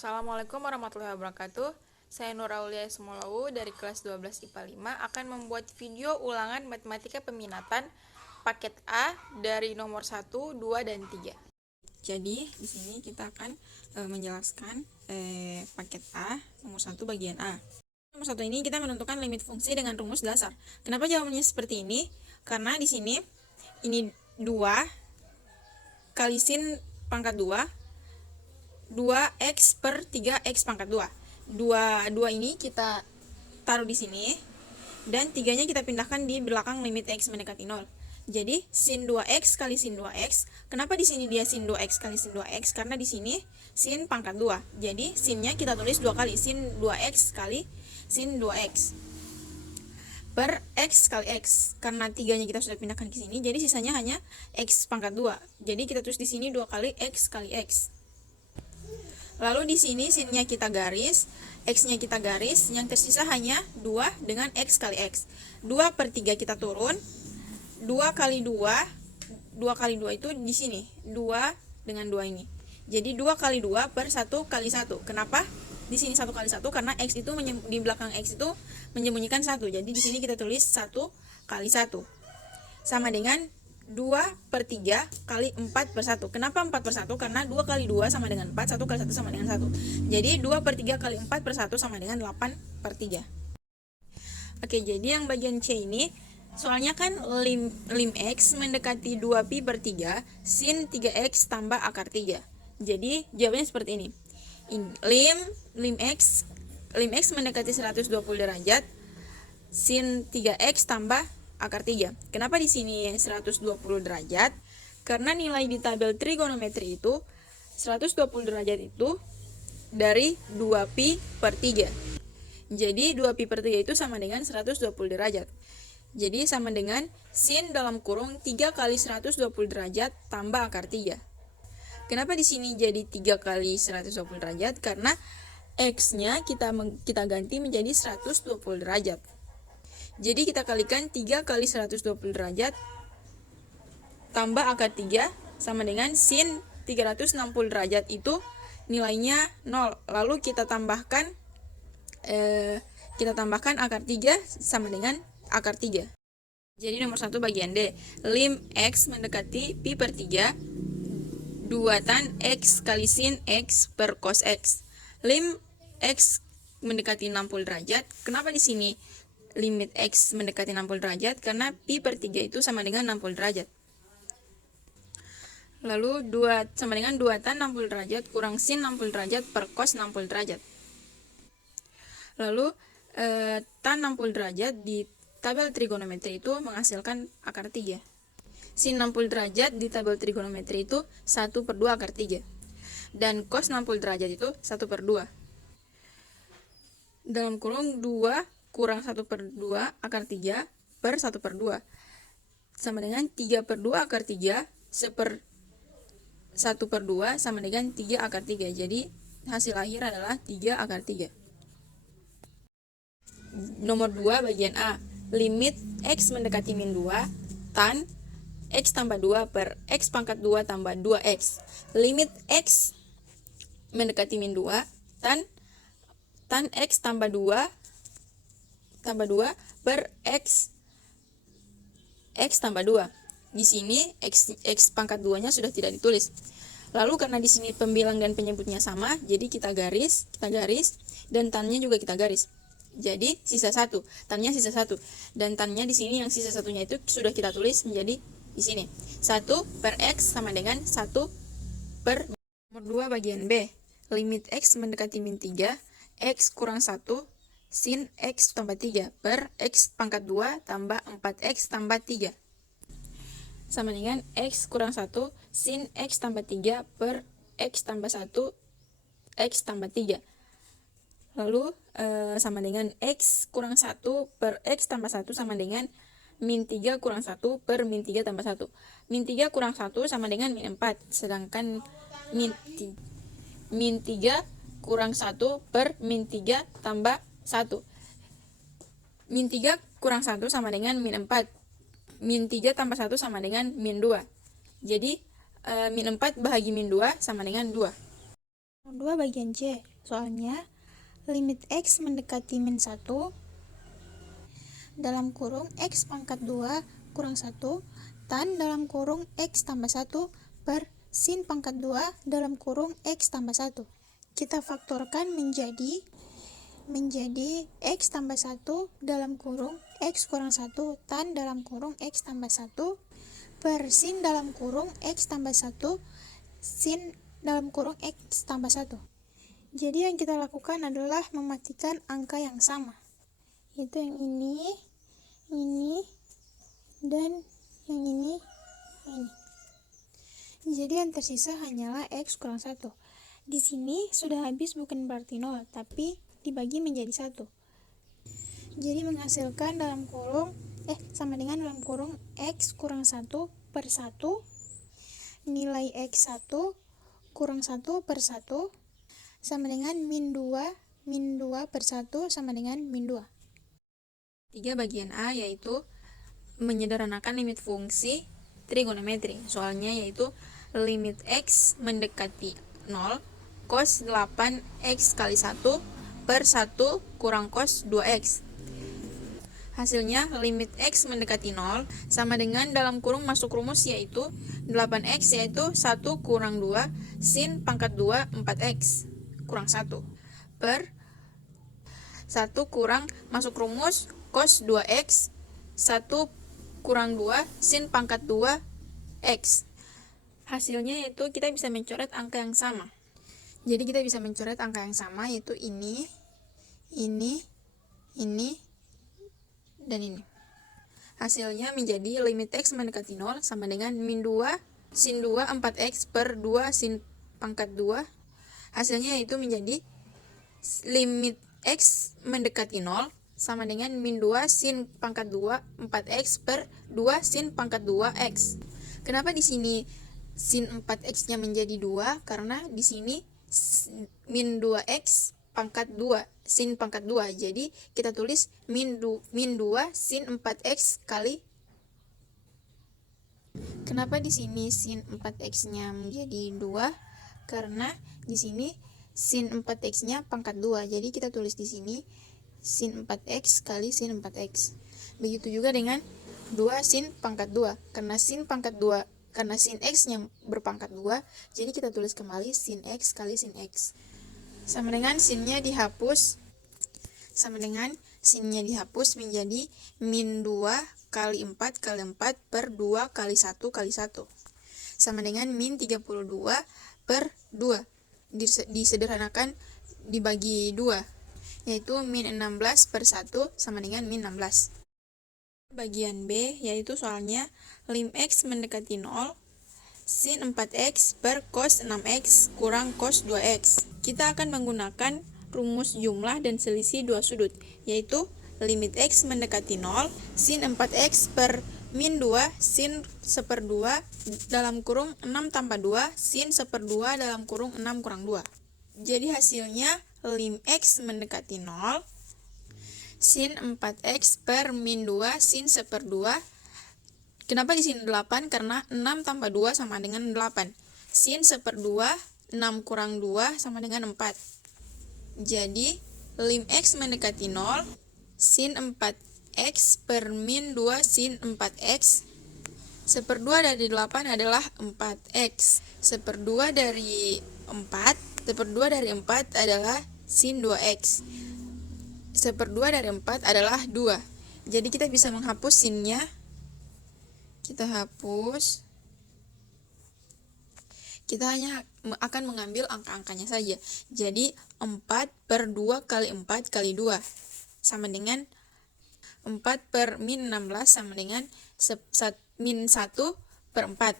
Assalamualaikum warahmatullahi wabarakatuh. Saya Nur Aulia Ismolawu dari kelas 12 IPA 5 akan membuat video ulangan matematika peminatan paket A dari nomor 1, 2, dan 3. Jadi, di sini kita akan menjelaskan paket A nomor 1 bagian A. Nomor 1 ini kita menentukan limit fungsi dengan rumus dasar. Kenapa jawabannya seperti ini? Karena di sini ini 2 kali sin pangkat 2x per 3x pangkat 2. 2 ini kita taruh di sini, dan 3-nya kita pindahkan di belakang limit x mendekati 0. Jadi sin 2x kali sin 2x. Kenapa di sini dia sin 2x kali sin 2x? Karena di sini sin pangkat 2. Jadi sinnya kita tulis 2 kali, sin 2x kali sin 2x per x kali x. Karena 3-nya kita sudah pindahkan ke sini, jadi sisanya hanya x pangkat 2. Jadi kita tulis di sini 2 kali x kali x. Lalu di sini sinnya kita garis, x-nya kita garis, yang tersisa hanya 2 dengan x kali x. 2 per 3 kita turun, 2 kali 2 itu di sini, 2 dengan 2 ini. Jadi 2 kali 2 per 1 kali 1. Kenapa? Di sini 1 kali 1 karena x itu di belakang x itu menyembunyikan 1. Jadi di sini kita tulis 1 kali 1. Sama dengan 2 per 3 kali 4 per 1. Kenapa 4 per 1? Karena 2 kali 2 sama dengan 4, 1 kali 1 sama dengan 1. Jadi 2 per 3 kali 4 per 1 sama dengan 8 per 3. Oke, jadi yang bagian C ini, soalnya kan lim x mendekati 2pi per 3 sin 3x tambah akar 3. Jadi jawabannya seperti ini. Lim x mendekati 120 derajat sin 3x tambah akar 3. Kenapa di sini 120 derajat? Karena nilai di tabel trigonometri itu 120 derajat itu dari 2pi per 3. Jadi 2pi per 3 itu sama dengan 120 derajat. Jadi sama dengan sin dalam kurung 3 kali 120 derajat tambah akar 3. Kenapa di sini jadi 3 kali 120 derajat? Karena x-nya kita ganti menjadi 120 derajat. Jadi kita kalikan 3 kali 120 derajat tambah akar 3 sama dengan sin 360 derajat itu nilainya 0. Lalu kita tambahkan akar 3 sama dengan akar 3. Jadi nomor 1 bagian D. Lim x mendekati pi per 3 2 tan x kali sin x per cos x. Lim x mendekati 60 derajat. Kenapa di sini limit x mendekati 60 derajat? Karena pi per 3 itu sama dengan 60 derajat. Lalu 2 sama dengan 2 tan 60 derajat kurang sin 60 derajat per cos 60 derajat. Lalu tan 60 derajat di tabel trigonometri itu menghasilkan akar 3. Sin 60 derajat di tabel trigonometri itu 1 per 2 akar 3. Dan cos 60 derajat itu 1 per 2. Dalam kurung 2 kurang 1 per 2 akar 3 per 1 per 2 sama dengan 3 per 2 akar 3 1 per 2 sama dengan 3 akar 3. Jadi hasil akhir adalah 3 akar 3. Nomor 2 bagian A. Limit x mendekati min 2 tan x tambah 2 per x pangkat 2 tambah 2x. Limit x mendekati min 2 tan x tambah 2 per x tambah 2. Di sini x pangkat 2-nya sudah tidak ditulis. Lalu karena di sini pembilang dan penyebutnya sama, jadi kita garis, dan tan-nya juga kita garis. Jadi sisa 1, tan-nya sisa 1. Dan tan-nya di sini yang sisa satunya itu sudah kita tulis menjadi di sini. 1 per x sama dengan 1 per. Nomor 2 bagian B. Limit x mendekati min 3, x kurang 1 sin x tambah 3 per x pangkat 2 tambah 4x tambah 3 sama dengan x kurang 1 sin x tambah 3 per x tambah 1 x tambah 3. Lalu sama dengan x kurang 1 per x tambah 1 sama dengan min 3 kurang 1 per min 3 tambah 1. Min 3 kurang 1 sama dengan min 4, sedangkan min 3 kurang 1 per min 3 tambah 1. Min 3 kurang 1 sama dengan min 4. Min 3 tambah 1 sama dengan min 2. Jadi min 4 bahagi min 2 sama dengan 2. 2 bagian C. Soalnya limit X mendekati min 1 dalam kurung X pangkat 2 kurang 1 tan dalam kurung X tambah 1 per sin pangkat 2 dalam kurung X tambah 1. Kita faktorkan menjadi X tambah 1 dalam kurung X kurang 1 tan dalam kurung X tambah 1 per sin dalam kurung X tambah 1 sin dalam kurung X tambah 1. Jadi yang kita lakukan adalah mematikan angka yang sama, yaitu yang ini, dan yang ini. Jadi yang tersisa hanyalah X kurang 1. Di sini sudah habis bukan berarti 0, tapi dibagi menjadi 1. Jadi menghasilkan dalam kurung, sama dengan dalam kurung X kurang 1 per 1, nilai X1 kurang 1 per 1, sama dengan min 2 per 1 sama dengan min 2. 3 bagian A yaitu menyederhanakan limit fungsi trigonometri. Soalnya yaitu limit X mendekati 0 cos 8X kali 1 per 1 kurang cos 2X. Hasilnya limit X mendekati 0 sama dengan dalam kurung masuk rumus yaitu 8X yaitu 1 kurang 2 sin pangkat 2 4X kurang 1 per 1 kurang masuk rumus cos 2X 1 kurang 2 sin pangkat 2 X. Hasilnya yaitu kita bisa mencoret angka yang sama. Jadi kita bisa mencoret angka yang sama yaitu ini, dan ini. Hasilnya menjadi limit X mendekati 0 sama dengan min 2 sin 2 4X per 2 sin pangkat 2. Hasilnya yaitu menjadi limit X mendekati 0 sama dengan min 2 sin pangkat 2 4X per 2 sin pangkat 2X. Kenapa di sini sin 4X-nya menjadi 2? Karena di sini min 2X pangkat 2 sin pangkat 2. Jadi kita tulis min 2 sin 4X kali. Kenapa di sini sin 4X-nya menjadi 2? Karena di sini sin 4X-nya pangkat 2. Jadi kita tulis di sini sin 4X kali sin 4X. Begitu juga dengan 2 sin pangkat 2. Karena sin X-nya berpangkat 2, jadi kita tulis kembali sin X kali sin X. Sama dengan sinnya dihapus menjadi min 2 kali 4 kali 4 per 2 kali 1 kali 1. Sama dengan min 32 per 2. Disederhanakan dibagi 2, yaitu min 16 per 1 sama dengan min 16. Bagian B yaitu soalnya lim X mendekati 0 sin 4X per cos 6X kurang cos 2X. Kita akan menggunakan rumus jumlah dan selisih dua sudut, yaitu limit X mendekati 0 sin 4X per min 2 sin 1/2 dalam kurung 6 tambah 2 sin 1/2 dalam kurung 6 kurang 2. Jadi hasilnya lim X mendekati 0 sin 4X per min 2 sin 1/2. Kenapa di sini 8? Karena 6 tambah 2 sama dengan 8. Sin 1/2, 6 kurang 2 sama dengan 4. Jadi, lim X mendekati 0, sin 4X per min 2 sin 4X. 1/2 dari 8 adalah 4X. 1/2 dari 4 adalah sin 2X. 1/2 dari 4 adalah 2. Jadi kita bisa menghapus sinnya. Kita hapus. Kita hanya akan mengambil angka-angkanya saja. Jadi 4 per 2 kali 4 kali 2 sama dengan 4 per min 16 sama dengan min 1 per 4.